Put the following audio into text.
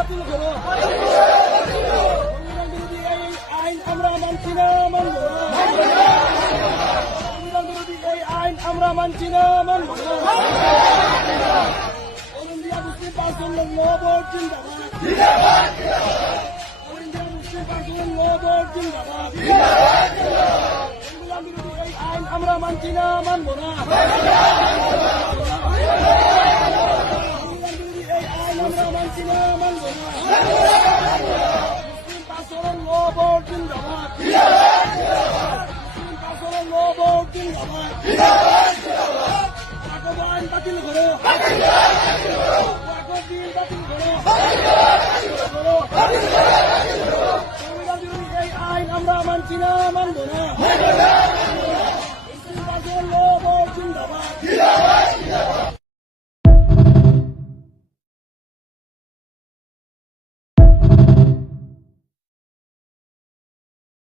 বাতিল করো। সংবিধান বিরোধী এই আইন আমরা মানছি না, মানব না। সংবিধান বিরোধী এই আইন আমরা মানছি না, মানব না। অল ইন্ডিয়া মুসলিম পার্সোনাল ল বোর্ড জিন্দাবাদ। অল ইন্ডিয়া মুসলিম পার্সোনাল ল বোর্ড জিন্দাবাদ। সংবিধান বিরোধী এই আইন আমরা মানছি না, মানব না। মুসলিম পার্সোনাল ল বোর্ড জিন্দাবাদ। মুসলিম পার্সোনাল ল বোর্ড জিন্দাবাদ। আইন বাতিল করো।